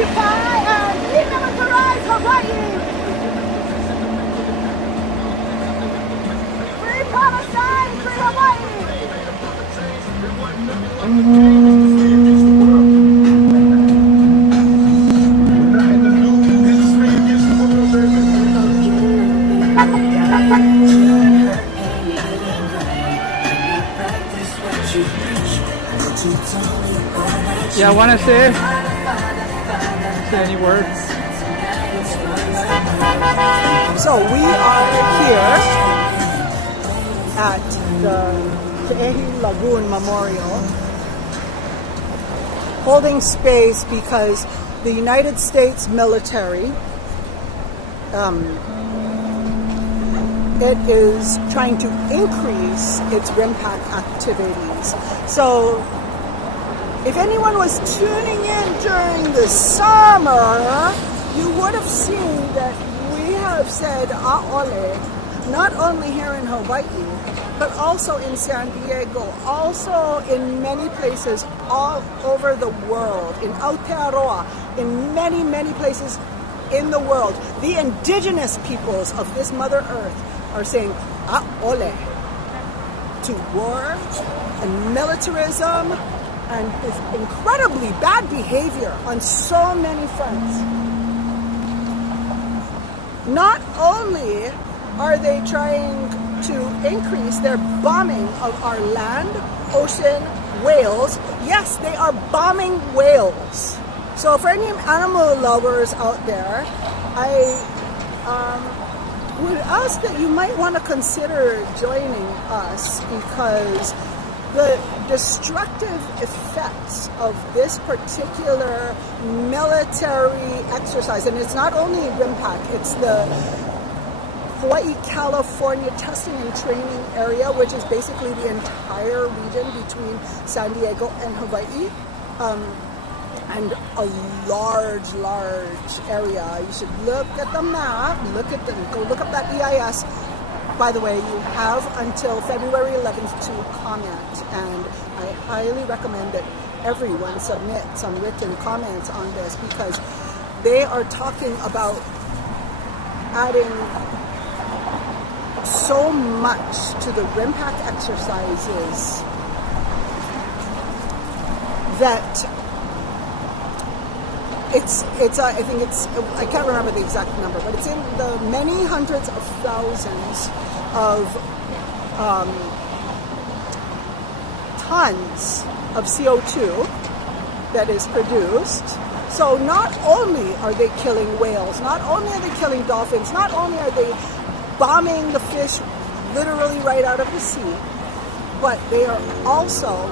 occupy and demilitarize Hawaii. Free Palestine, free Hawaii. Yeah, I want to say any words? So we are here at the Ke'ehi Lagoon Memorial, holding space because the United States military it is trying to increase its RIMPAC activities. So if anyone was tuning in during the summer, you would have seen that we have said Aole, not only here in Hawaii, but also in San Diego, also in many places all over the world, in Aotearoa, in many, many places in the world. The indigenous peoples of this Mother Earth are saying Aole to war and militarism and this incredibly bad behavior on so many fronts. Not only are they trying to increase their bombing of our land, ocean, whales, yes, they are bombing whales. So for any animal lovers out there, I would ask that you might want to consider joining us, because the destructive effects of this particular military exercise, and it's not only RIMPAC, it's the Hawaii, California testing and training area, which is basically the entire region between San Diego and Hawaii, and a large area. You should look at the map, go look up that EIS. By the way, you have until February 11th to comment, and I highly recommend that everyone submit some written comments on this, because they are talking about adding so much to the RIMPAC exercises that I can't remember the exact number, but it's in the many hundreds of thousands of tons of CO2 that is produced. So not only are they killing whales, not only are they killing dolphins, not only are they bombing the fish literally right out of the sea, but they are also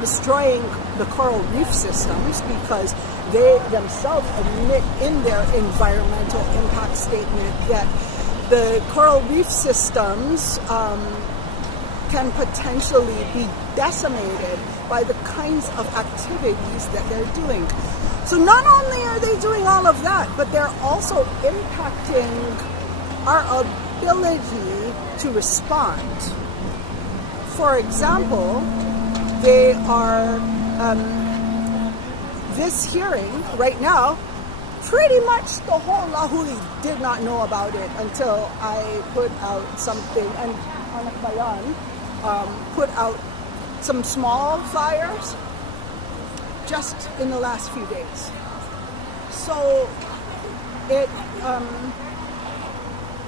destroying the coral reef systems, because they themselves admit in their environmental impact statement that the coral reef systems can potentially be decimated by the kinds of activities that they're doing. So not only are they doing all of that, but they're also impacting our ability to respond. For example, they are this hearing right now, pretty much the whole Līhue did not know about it until I put out something, and Anak Bayan put out some small flyers just in the last few days. So it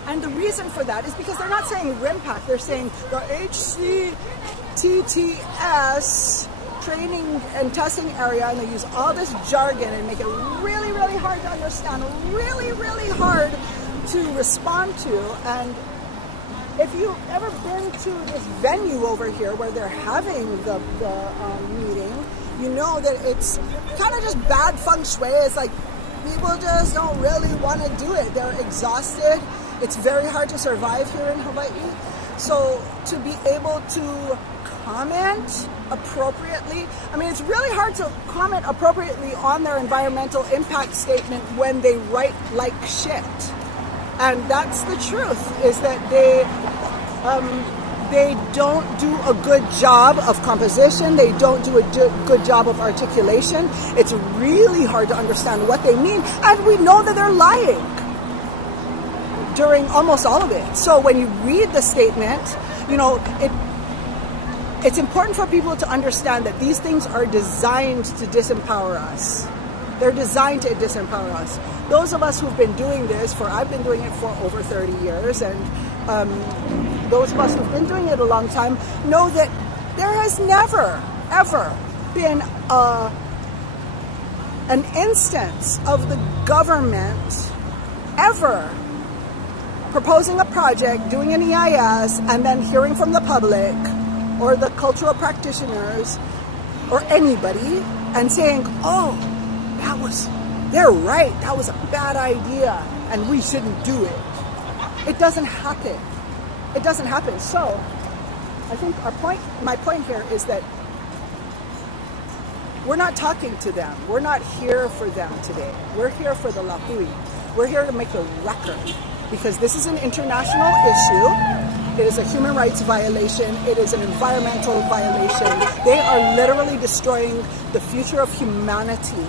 and the reason for that is because they're not saying RIMPAC, they're saying the HCTTS training and testing area, and they use all this jargon and make it really, really hard to understand, really, really hard to respond to. And if you've ever been to this venue over here where they're having the meeting, you know that it's kind of just bad feng shui. It's like people just don't really want to do it. They're exhausted. It's very hard to survive here in Hawaii. So to be able to comment appropriately, I mean, it's really hard to comment appropriately on their environmental impact statement when they write like shit. And that's the truth, is that they they don't do a good job of composition. They don't do a good job of articulation. It's really hard to understand what they mean. And we know that they're lying during almost all of it. So when you read the statement, it's important for people to understand that these things are designed to disempower us. They're designed to disempower us. Those of us who've been doing this I've been doing it for over 30 years, and those of us who've been doing it a long time know that there has never, ever been an instance of the government ever proposing a project, doing an EIS, and then hearing from the public or the cultural practitioners or anybody and saying, oh, they're right, that was a bad idea and we shouldn't do it. It doesn't happen. It doesn't happen. So I think my point here is that we're not talking to them. We're not here for them today. We're here for the Līhue. We're here to make a record because this is an international issue. It is a human rights violation. It is an environmental violation. They are literally destroying the future of humanity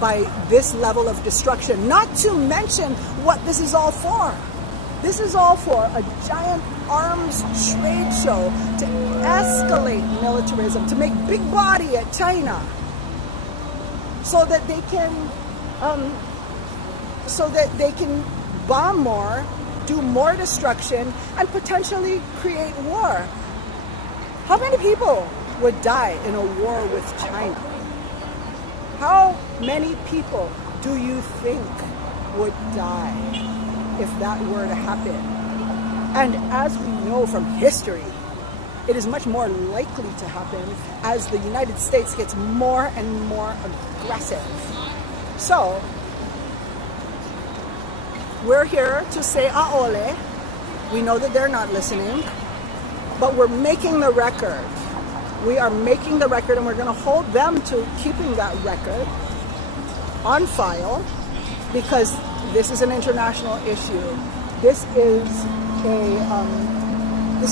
by this level of destruction. Not to mention what this is all for. This is all for a giant arms trade show to escalate militarism, to make big body at China, so that they can bomb more, do more destruction, and potentially create war. How many people would die in a war with China? How many people do you think would die if that were to happen? And as we know from history, it is much more likely to happen as the United States gets more and more aggressive. So, we're here to say Aole. We know that they're not listening, but we're making the record. We are making the record, and we're going to hold them to keeping that record on file because this is an international issue. This is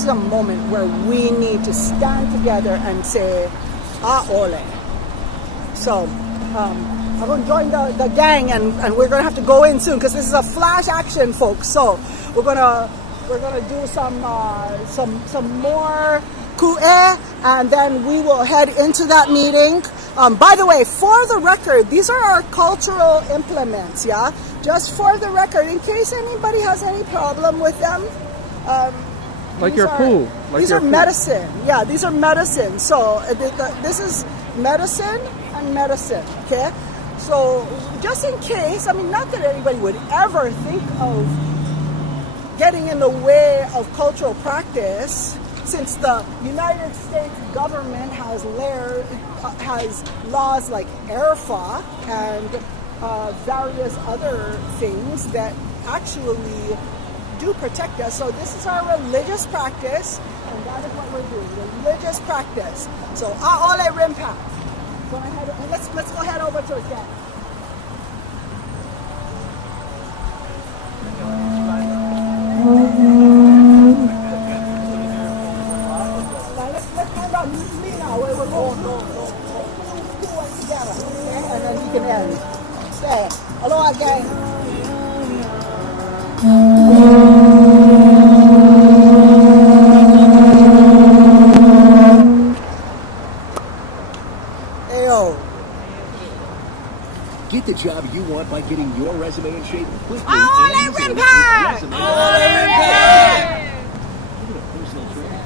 a moment where we need to stand together and say Aole. So I'm going to join the gang, and we're going to have to go in soon because this is a flash action, folks. So we're gonna do some more ku'e, and then we will head into that meeting. By the way, for the record, these are our cultural implements, yeah? Just for the record, in case anybody has any problem with them. Like your pool. These are medicine. Yeah, these are medicine. So this is medicine and medicine, okay? So just in case, not that anybody would ever think of getting in the way of cultural practice, since the United States government has laws like ERFA and various other things that actually do protect us. So this is our religious practice, and that is what we're doing, religious practice. So Aole RIMPAC. Go ahead, let's go head over to it again. Let's hand out me now. We're going together, okay? And then we can end. Say, Aloha, gang. Get the job you want by getting your resume in shape quickly. Aole RIMPAC! Aole RIMPAC! Get a personal trainer.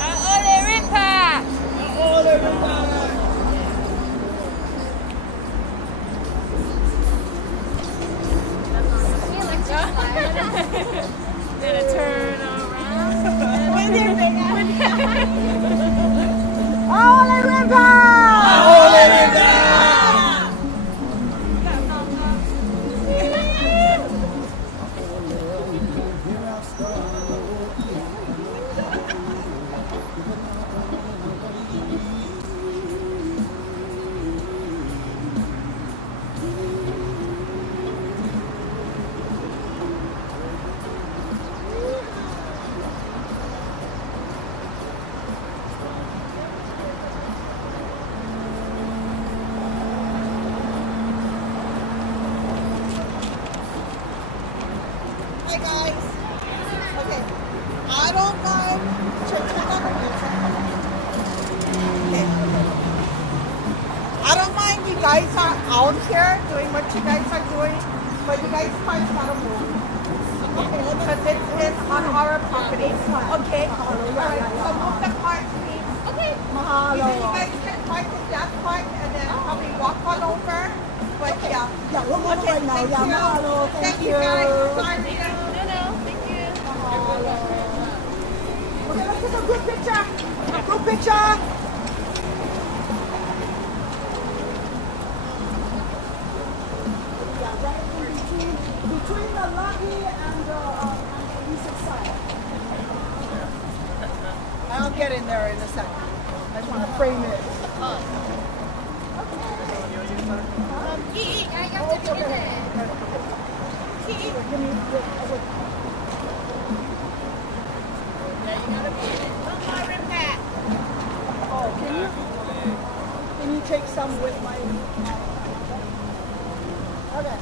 Aole RIMPAC! Aole RIMPAC! Gonna turn around. Aole RIMPAC! Aole RIMPAC! Hey guys. Okay. I don't mind. Turn on the music. Okay. I don't mind you guys are out here doing what you guys are doing, but you guys might gotta move. Okay, because it's on our property. Okay. Alright, so move the cart, please. Okay. Mahalo. You guys can park in that part and then probably walk all over. But yeah. Yeah, we'll move right now. Yeah, mahalo. Thank you guys. Sorry. Okay, let's take a group picture. A group picture. Yeah, right in between the lobby and the east side. I'll get in there in a second. I just want to frame it. Oh, can you take some with my... Okay.